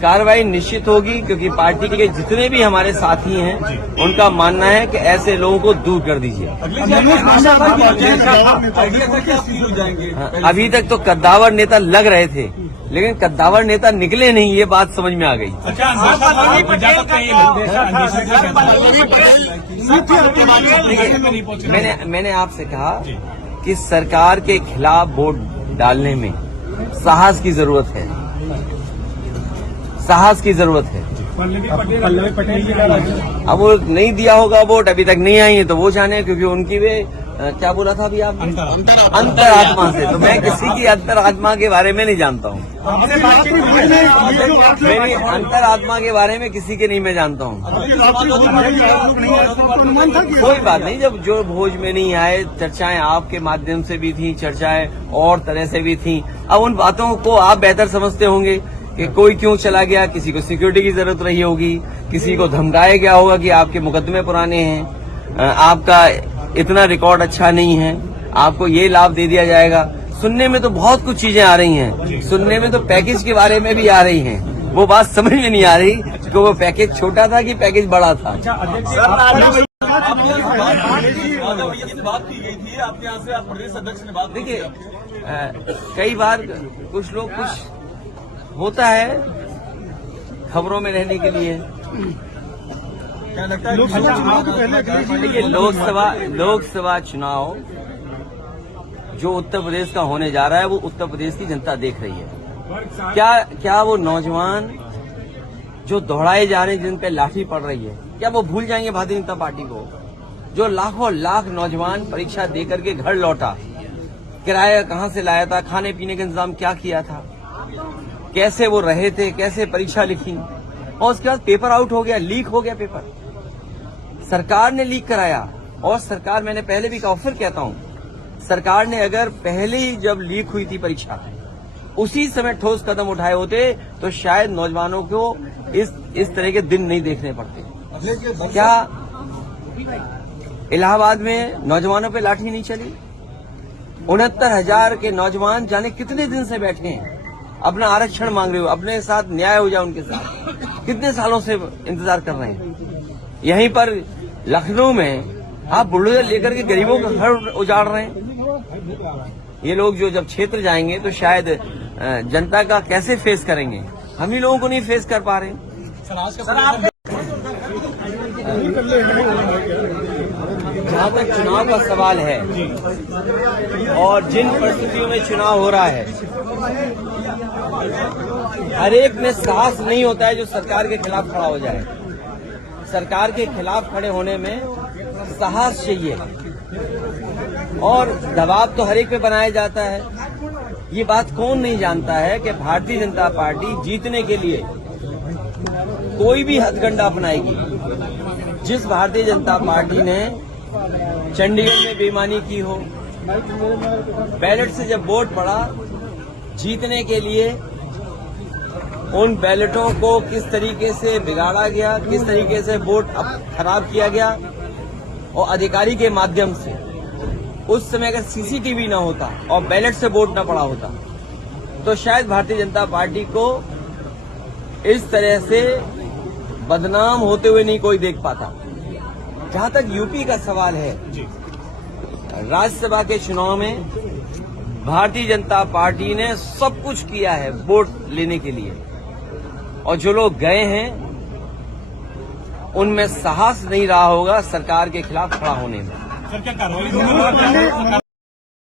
कार्रवाई निश्चित होगी, क्योंकि पार्टी के जितने भी हमारे साथी हैं उनका मानना है कि ऐसे लोगों को दूर कर दीजिए। अभी तक तो कद्दावर नेता लग रहे थे, लेकिन कद्दावर नेता निकले नहीं, ये बात समझ में आ गई। मैंने आपसे कहा कि सरकार के खिलाफ वोट डालने में साहस की जरूरत है, साहस की जरूरत है। पल्लवी पटेल अब वो नहीं दिया होगा वोट, अभी तक नहीं आई है, तो वो जाने, क्योंकि उनकी वे क्या बोला था अभी आप, अंतरात्मा से। तो मैं किसी की अंतरात्मा के बारे में नहीं जानता हूँ, मेरी अंतरात्मा के बारे में किसी के नहीं मैं जानता हूँ। कोई बात नहीं, जब जो भोज में नहीं आए, चर्चाएं आपके माध्यम से भी थी, चर्चाएं और तरह से भी थी। अब उन बातों को आप बेहतर समझते होंगे कि कोई क्यों चला गया, किसी को सिक्योरिटी की जरूरत रही होगी, किसी को धमकाया गया होगा कि आपके मुकदमे पुराने हैं, आपका इतना रिकॉर्ड अच्छा नहीं है, आपको ये लाभ दे दिया जाएगा। सुनने में तो बहुत कुछ चीजें आ रही हैं, सुनने में तो पैकेज के बारे में भी आ रही हैं। वो बात समझ में नहीं आ रही कि वो पैकेज छोटा था कि पैकेज बड़ा था। बात की गई थी आपके यहाँ से, आप प्रदेश अध्यक्ष ने बात। देखिए, कई बार कुछ लोग, कुछ होता है खबरों में रहने के लिए। क्या लगता है देखिए, लोकसभा चुनाव जो उत्तर प्रदेश का होने जा रहा है, वो उत्तर प्रदेश की जनता देख रही है। क्या वो नौजवान जो दौड़ाए जा रहे हैं, जिन पे लाठी पड़ रही है, क्या वो भूल जाएंगे भारतीय जनता पार्टी को? जो लाखों लाख नौजवान परीक्षा देकर के घर लौटा, किराया कहां से लाया था, खाने पीने का इंतजाम क्या किया था, कैसे वो रहे थे, कैसे परीक्षा लिखी, और उसके बाद पेपर आउट हो गया, लीक हो गया पेपर। सरकार ने लीक कराया, और सरकार, मैंने पहले भी कहा, फिर कहता हूं, सरकार ने अगर पहले ही जब लीक हुई थी परीक्षा, उसी समय ठोस कदम उठाए होते तो शायद नौजवानों को इस तरह के दिन नहीं देखने पड़ते। क्या इलाहाबाद में नौजवानों पे लाठी नहीं चली? 69,000 के नौजवान जाने कितने दिन से बैठे हैं, अपना आरक्षण मांग रहे हो, अपने साथ न्याय हो जाए उनके साथ, कितने सालों से इंतजार कर रहे हैं। यहीं पर लखनऊ में आप बुलडोजर लेकर के गरीबों का घर उजाड़ रहे हैं। ये लोग जो जब क्षेत्र जाएंगे तो शायद जनता का कैसे फेस करेंगे, हम ही लोगों को नहीं फेस कर पा रहे हैं। जहाँ तक चुनाव का सवाल है और जिन परिस्थितियों में चुनाव हो रहा है, हर एक में साहस नहीं होता है जो सरकार के खिलाफ खड़ा हो जाए। सरकार के खिलाफ खड़े होने में साहस चाहिए, और दबाव तो हर एक पे बनाया जाता है। ये बात कौन नहीं जानता है कि भारतीय जनता पार्टी जीतने के लिए कोई भी हथकंडा अपनाएगी। जिस भारतीय जनता पार्टी ने चंडीगढ़ में बेईमानी की हो, बैलेट से जब वोट पड़ा, जीतने के लिए उन बैलेटों को किस तरीके से बिगाड़ा गया, किस तरीके से वोट खराब किया गया, और अधिकारी के माध्यम से, उस समय अगर सीसीटीवी न होता और बैलेट से वोट न पड़ा होता, तो शायद भारतीय जनता पार्टी को इस तरह से बदनाम होते हुए नहीं कोई देख पाता। जहां तक यूपी का सवाल है, राज्यसभा के चुनाव में भारतीय जनता पार्टी ने सब कुछ किया है वोट लेने के लिए, और जो लोग गए हैं उनमें साहस नहीं रहा होगा सरकार के खिलाफ खड़ा होने में। सर, क्या कार्रवाई